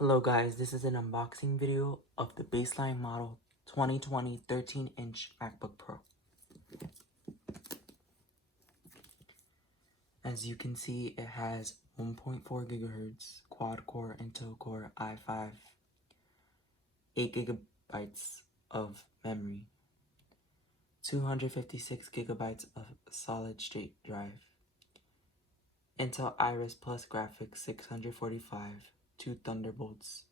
Hello guys, this is an unboxing video of the baseline model 2020 13-inch MacBook Pro. As you can see, it has 1.4 GHz quad-core Intel Core i5, 8 GB of memory, 256 GB of solid-state drive, Intel Iris Plus graphics 645, 2 Thunderbolts,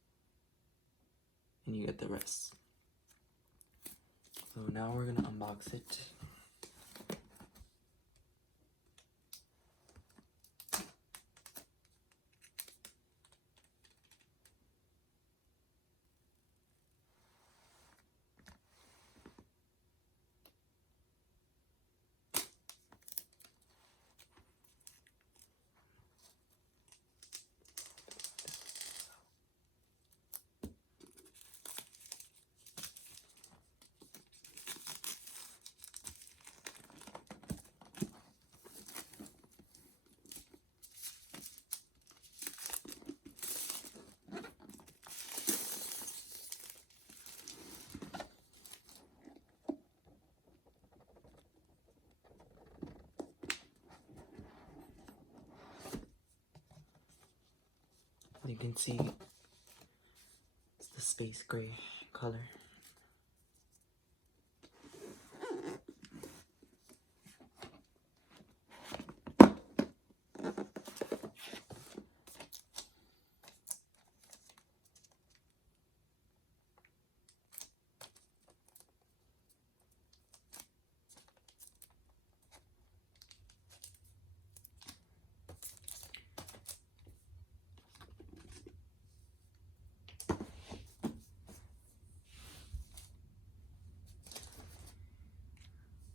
and you get the rest. So now we're gonna unbox it. You can see it's the space gray color.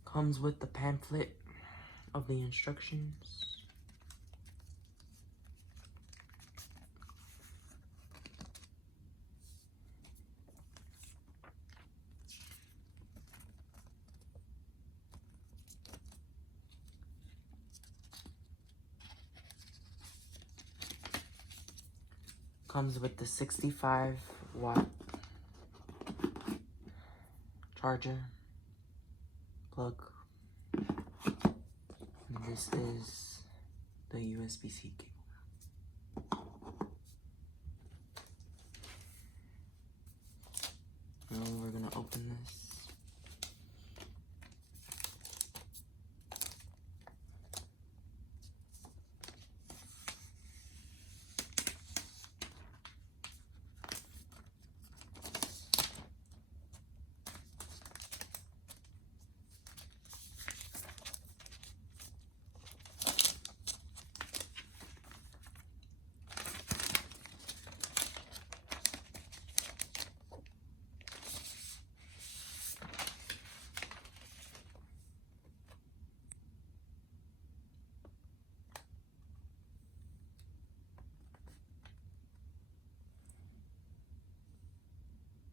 Comes with the pamphlet of the instructions. Comes with the 65-watt charger plug. And this is the USB-C cable. Now we're gonna open this.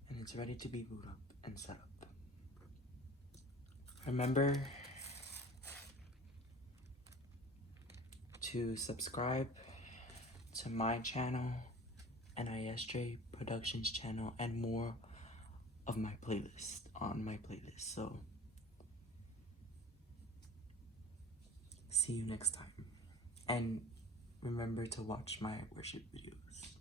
And it's ready to be booted up and set up. Remember to subscribe to my channel, NISJ Productions channel, and more of my playlist on my playlist. So see you next time. And remember to watch my worship videos.